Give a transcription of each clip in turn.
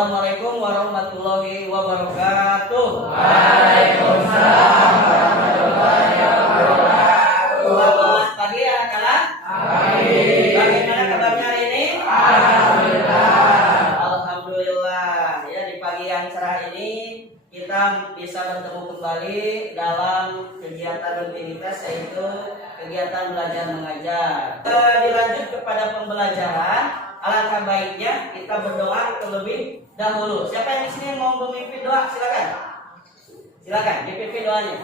Assalamualaikum warahmatullahi wabarakatuh. Waalaikumsalam warahmatullahi wabarakatuh. Selamat pagi anak-anak. Pagi. Bagaimana kabarnya hari ini? Alhamdulillah. Alhamdulillah. Ya, di pagi yang cerah ini kita bisa bertemu kembali dalam kegiatan rutinitas, yaitu kegiatan belajar mengajar. Dilanjut kepada pembelajaran. Alangkah baiknya kita berdoa terlebih dahulu. Siapa yang di sini mau memimpin doa? Silakan. Silakan dipimpin doanya.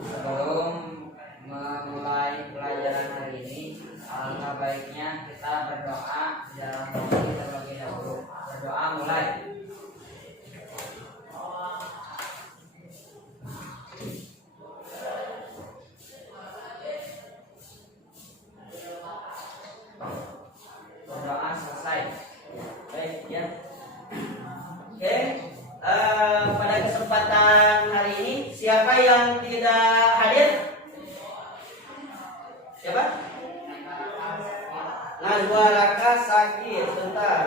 Sebelum memulai pelajaran hari ini, alangkah baiknya kita berdoa dalam doa terlebih dahulu. Berdoa mulai. Berdoa selesai. Baik ya. Oke. Pada kesempatan hari ini siapa yang tidak hadir? Siapa? Najwa Raka sakit. Sebentar.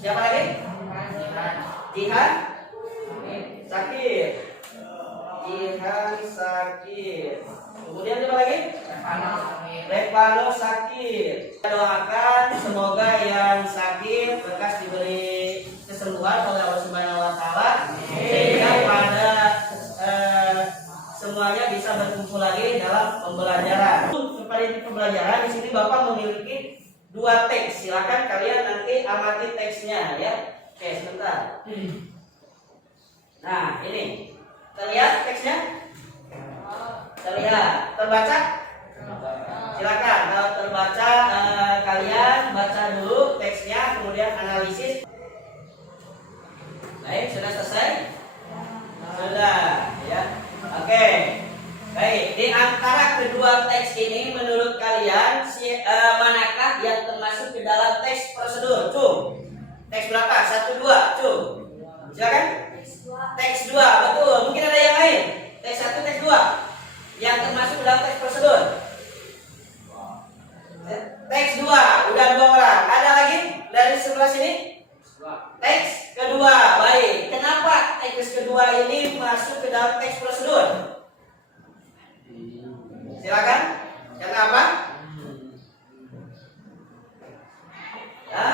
Siapa lagi? Jihan sakit. Jihan sakit. Kemudian siapa lagi? Revano sakit. Kita doakan semoga yang sakit lekas diberi kesembuhan oleh Allah Subhanahu wa taala, sehingga pada semuanya bisa berkumpul lagi dalam pembelajaran. Kepada inti pembelajaran di sini Bapak memiliki 2 teks. Silakan kalian nanti amati teksnya ya. Oke, sebentar. Nah, ini. Terlihat teksnya? Terlihat. Terbaca? Silakan, kalau terbaca kalian baca dulu teksnya, kemudian analisis. Baik, sudah selesai? Sudah, ya. Oke. Baik, di antara kedua teks ini menurut kalian manakah yang termasuk ke dalam teks prosedur? Cum. Teks berapa? 1, 2, cum. Silakan. Teks 2, betul. Mungkin ada yang lain. Teks 1, teks 2 yang termasuk ke dalam teks prosedur. Teks 2, udah 2 orang. Ada lagi dari sebelah sini? Teks kedua, baik. Kenapa teks kedua ini masuk ke dalam teks prosedur? Silakan. Kenapa? Ya?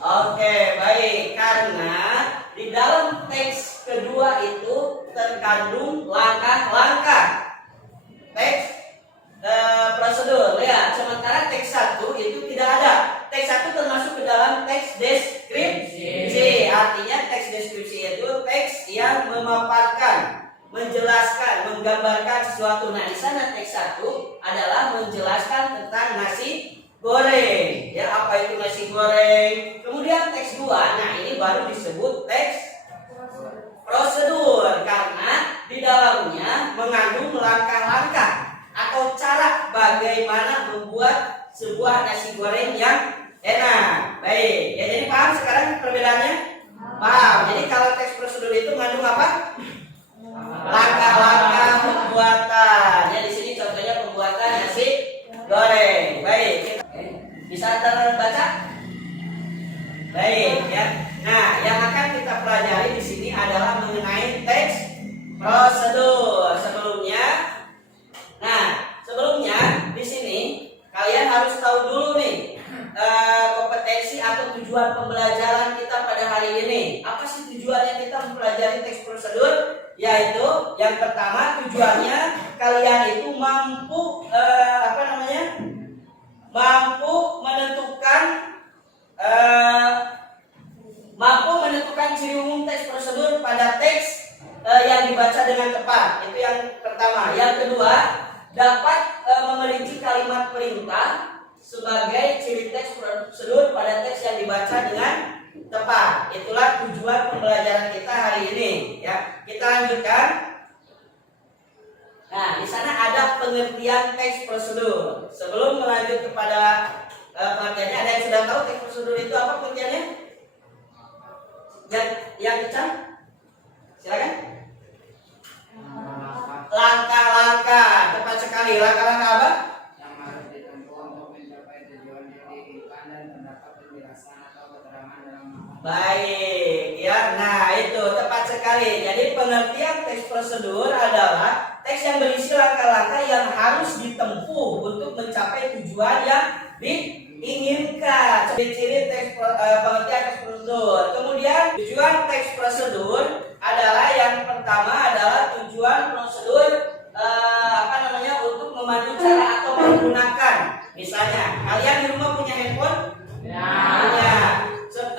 Oke, baik. Karena di dalam teks kedua itu terkandung langkah-langkah teks prosedur. Lihat, sementara teks 1 itu tidak ada. Teks 1 termasuk ke dalam teks deskripsi. Artinya teks deskripsi itu teks yang memaparkan, menjelaskan, menggambarkan sesuatu. Nah, di sana teks 1 adalah menjelaskan tentang nasi goreng. Ya, apa itu nasi goreng? Kemudian teks 2, nah ini baru disebut teks prosedur karena di dalamnya mengandung langkah-langkah atau cara bagaimana membuat sebuah nasi goreng yang enak. Baik, ya, jadi paham sekarang perbedaannya? Paham. Jadi kalau teks prosedur itu mengandung apa? Langkah-langkah pembuatan. Ya, di sini contohnya pembuatan nasi goreng. Baik, bisa terbaca? Baik, ya. Nah, yang akan kita pelajari di sini adalah mengenai teks prosedur. Sebelumnya di sini kalian harus tahu dulu nih kompetensi atau tujuan pembelajaran kita pada hari ini. Apa sih tujuannya kita mempelajari teks prosedur? Yaitu yang pertama, tujuannya kalian itu mampu menentukan ciri umum teks prosedur pada teks yang dibaca dengan tepat. Itu yang pertama. Yang kedua, dapat memerinci kalimat perintah sebagai ciri teks prosedur pada teks yang dibaca dengan tepat. Itulah tujuan pembelajaran kita hari ini. Ya, kita lanjutkan. Nah, di sana ada pengertian teks prosedur. Sebelum melanjut kepada pengertiannya, ada yang sudah tahu teks prosedur itu apa pengertiannya? Yang kecam? Silakan. Langkah-langkah, tepat sekali. Langkah-langkah apa? Yang harus ditempuh untuk mencapai tujuan yang Baik, ya. Nah, itu tepat sekali. Jadi pengertian teks prosedur adalah teks yang berisi langkah-langkah yang harus ditempuh untuk mencapai tujuan yang diinginkan. Ciri-ciri pengertian teks prosedur. Kemudian tujuan teks prosedur adalah yang pertama adalah tujuan prosedur untuk memandu cara atau menggunakan. Misalnya, kalian di rumah punya handphone? Punya.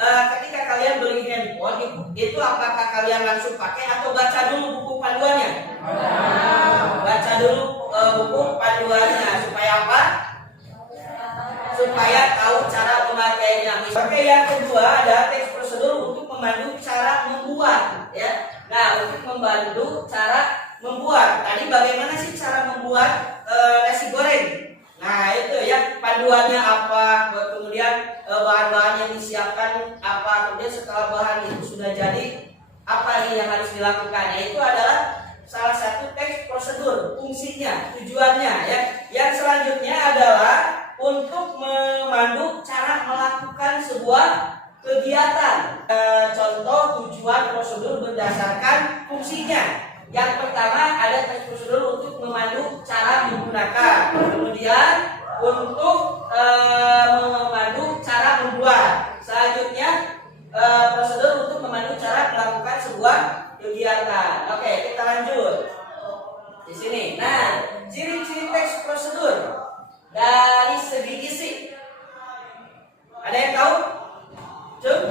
Ketika kalian beli handphone, itu apakah kalian langsung pakai atau baca dulu buku panduannya? Baca dulu buku panduannya supaya apa? Supaya tahu cara memakainya. Oke, yang kedua ada teks prosedur untuk memandu cara membuat, ya. Nah, untuk membantu cara membuat. Tadi bagaimana sih cara membuat nasi goreng? Nah, itu ya, panduannya apa, kemudian bahan-bahan yang disiapkan apa, kemudian setelah bahan itu sudah jadi, apa nih yang harus dilakukan? Itu adalah salah satu teks prosedur, fungsinya, tujuannya, ya. Yang selanjutnya adalah untuk memandu cara melakukan sebuah kegiatan. Contoh tujuan prosedur berdasarkan fungsinya. Yang pertama ada teks prosedur untuk memandu cara menggunakan. Kemudian untuk memandu cara membuat. Selanjutnya prosedur untuk memandu cara melakukan sebuah kegiatan. Oke, kita lanjut di sini. Nah, ciri-ciri teks prosedur dari segi isi. Ada yang tahu? Cuk?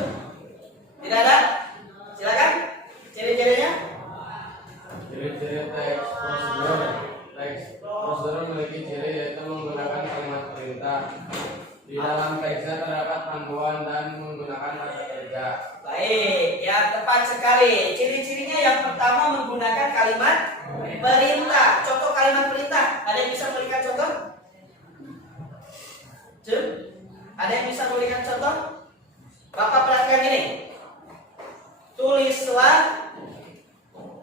Tidak ada? Silakan. Ciri-cirinya? Ciri-ciri teks prosedur memiliki ciri yaitu menggunakan kalimat perintah. Di dalam teksnya terdapat panduan dan menggunakan kata kerja. Baik, ya, tepat sekali. Ciri-cirinya yang pertama menggunakan kalimat perintah. Contoh kalimat perintah. Ada yang bisa memberikan contoh? Cuk? Ada yang bisa memberikan contoh? Bapak perhatikan ini. Tulislah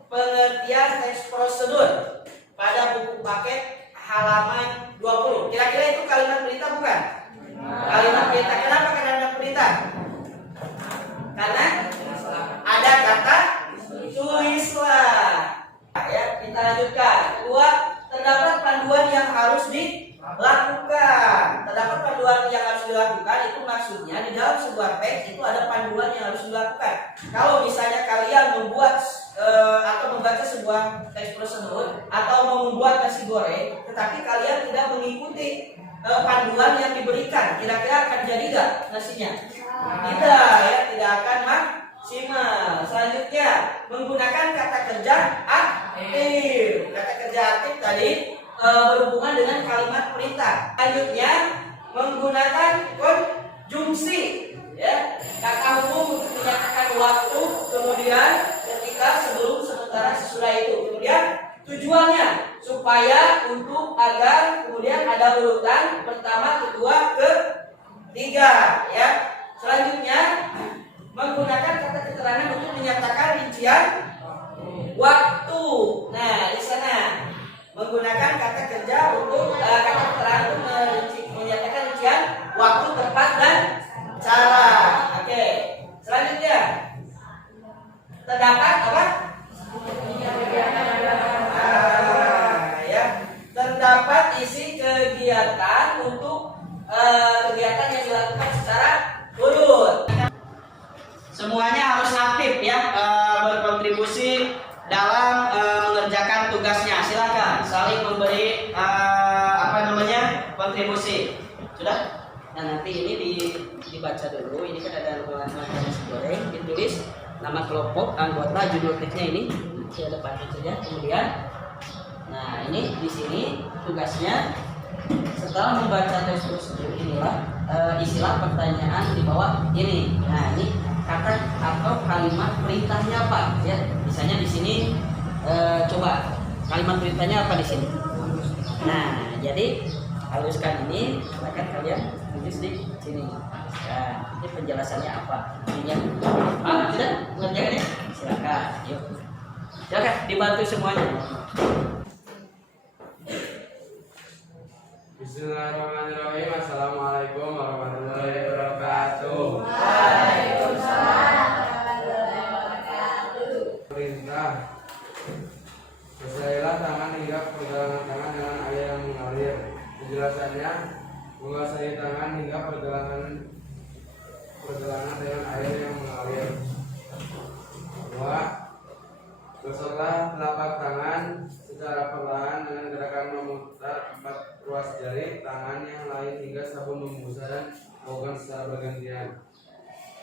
pengertian teks prosedur pada buku paket halaman 20. Kira-kira itu kalimat perintah bukan? Kalimat perintah. Kenapa kalimat perintah? Karena ada kata tulislah. Ya, kita lanjutkan. Kedua, terdapat panduan yang harus dilakukan. Terdapat panduan yang harus dilakukan itu maksudnya di dalam sebuah teks itu ada panduan yang harus dilakukan. Kalau misalnya kalian membuat atau membaca sebuah teks prosedur atau mau membuat nasi goreng, tetapi kalian tidak mengikuti panduan yang diberikan, kira-kira akan jadi nggak nasinya? Tidak, ya, tidak akan maksimal. Selanjutnya menggunakan kata kerja aktif. Kata kerja aktif tadi berhubungan dengan kalimat perintah. Selanjutnya menggunakan konjungsi, ya, kata umum untuk menyatakan waktu, kemudian ketika, sebelum, sementara, sesudah itu. Kemudian tujuannya supaya, untuk, agar, kemudian ada urutan pertama, kedua, ketiga, ya. Selanjutnya menggunakan kata keterangan untuk menyatakan rincian waktu. Nah, di sana menggunakan kata kerja untuk kata keterangan untuk menyatakan rincian waktu, tempat, dan cara. Oke. Selanjutnya terdapat apa? Ya, terdapat isi kegiatan untuk kegiatan yang dilakukan secara urut. Semuanya harus aktif, ya, berkontribusi dalam mengerjakan tugasnya. Silakan saling memberi kontribusi. Sudah? Nah, nanti ini dibaca dulu. Ini kan ada nasi goreng, ditulis nama kelompok, anggota, judul teksnya ini di depan saja. Kemudian, nah, ini di sini tugasnya setelah membaca teks prosedur inilah isilah pertanyaan di bawah ini. Nah, ini kata atau kalimat perintahnya apa? Ya, misalnya di sini coba kalimat perintahnya apa di sini? Nah, jadi haluskan ini, silakan kalian tulis di sini. Nah, ini penjelasannya apa? Intinya, sudah mengerjakan ya? Silakan, yuk. Silakan dibantu semuanya. Bismillahirrahmanirrahim. Assalamualaikum warahmatullahi wabarakatuh. Waalaikumsalam Penjelasannya, menguasai tangan hingga pergelangan dengan air yang mengalir. 2. Gosoklah telapak tangan secara perlahan dengan gerakan memutar 4 ruas jari tangan yang lain hingga sabun membusa dan melakukan secara bergantian.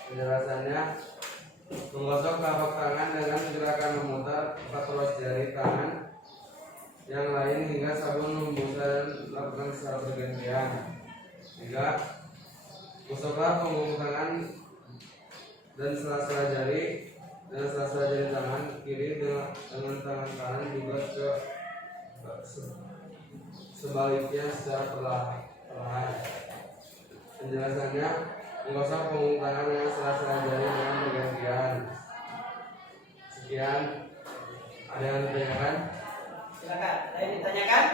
Penjelasannya, menggosok telapak tangan dengan gerakan memutar 4 ruas jari tangan yang lain hingga sabun membusa dan melakukan secara bergantian. 3. Gosoklah punggung tangan dan sela-sela jari tangan kiri dengan tangan kanan juga sebaliknya secara perlahan. Penjelasannya, menggosok punggung tangan dengan sela-sela jari dengan bergantian. Sekian. Ada yang ditanyakan? Silakan. Ada yang ditanyakan?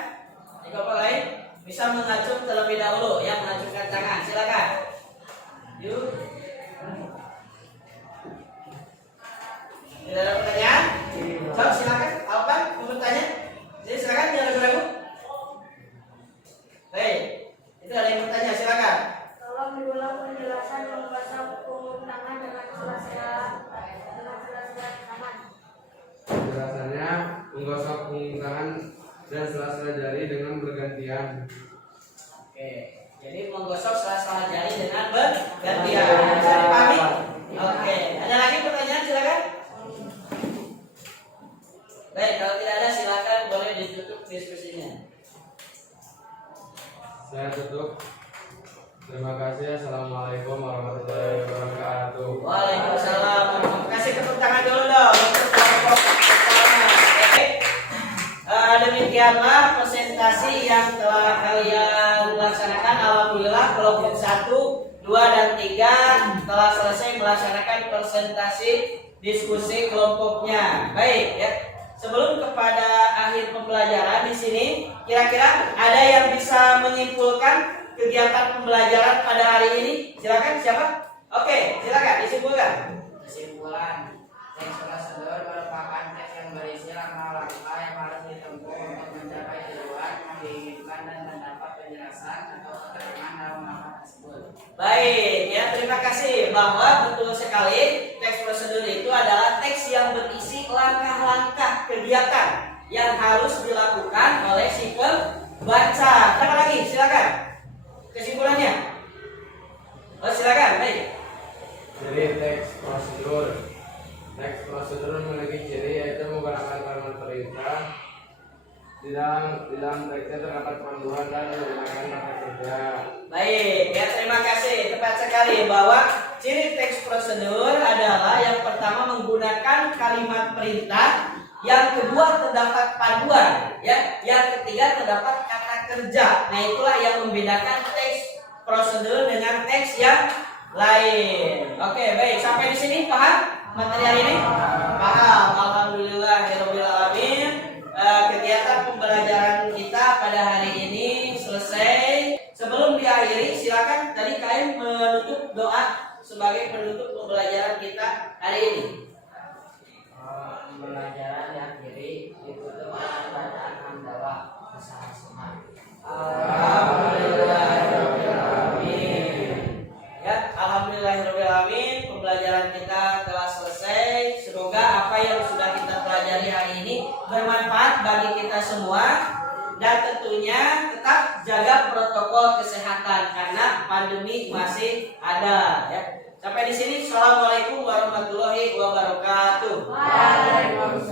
Jika apa lain bisa mengacung terlebih dahulu yang mengacungkan tangan. Silakan. Yuk. Tidak ada pertanyaan? So, silakan. Apa mau bertanya? Jadi silakan, jangan ragu-ragu. Baik, itu ada yang bertanya. Silakan. Tolong diulang penjelasan menggosok punggung tangan dengan sela-sela tangan. Penjelasannya, menggosok punggung tangan dan sela-sela jari dengan bergantian. Oke, jadi menggosok sela-sela jari dengan bergantian. Bisa dipahami? Oke, ada lagi pertanyaan? Silakan. Baik, kalau tidak ada silakan boleh ditutup diskusinya. Saya tutup. Terima kasih. Assalamualaikum warahmatullahi wabarakatuh. Waalaikumsalam. Kasih tepuk tangan dulu dong untuk kelompok pertama. Oke. Demikianlah presentasi yang telah kalian laksanakan. Alhamdulillah kelompok 1, 2, dan 3 telah selesai melaksanakan presentasi diskusi kelompoknya. Baik ya. Sebelum kepada akhir pembelajaran di sini, kira-kira ada yang bisa menyimpulkan kegiatan pembelajaran pada hari ini? Silakan, siapa? Oke, silakan disimpulkan. Kesimpulan, teks prosedur merupakan teks yang berisi langkah-langkah yang harus ditempuh untuk mencapai tujuan yang diinginkan dan mendapat penjelasan atau keterangan dalam langkah tersebut. Baik, ya terima kasih bahwa betul sekali teks prosedur itu adalah teks yang berisi langkah-langkah kegiatan yang harus dilakukan oleh si pembaca. Apa lagi? Silakan. Kesimpulannya. Oh, silakan. Baik. Jadi teks prosedur memiliki ciri yaitu menggunakan kalimat perintah. Di dalam teksnya terdapat panduan dan menggunakan kata kerja. Baik, ya terima kasih. Tepat sekali bahwa ciri teks prosedur adalah yang pertama menggunakan kalimat perintah, yang kedua terdapat panduan, ya, yang ketiga terdapat kata kerja. Nah, itulah yang membedakan teks prosedur dengan teks yang lain. Oke, baik. Sampai di sini paham materi hari ini? Paham. Alhamdulillahirabbil alamin. Kegiatan pembelajaran kita pada hari ini selesai. Sebelum diakhiri, silakan tadi kalian menutup doa sebagai penutup pembelajaran kita hari ini. Pembelajaran diakhiri ditutup dengan bacaan hamdalah bersama-sama. Alhamdulillahirrahmanirrahim. Ya, alhamdulillahirrahmanirrahim. Pembelajaran kita telah selesai. Semoga apa yang sudah kita pelajari hari ini bermanfaat bagi kita semua. Dan tentunya tetap jaga protokol kesehatan karena pandemi masih ada. Ya. Sampai di sini. Assalamualaikum warahmatullahi wabarakatuh. Waalaikumsalam.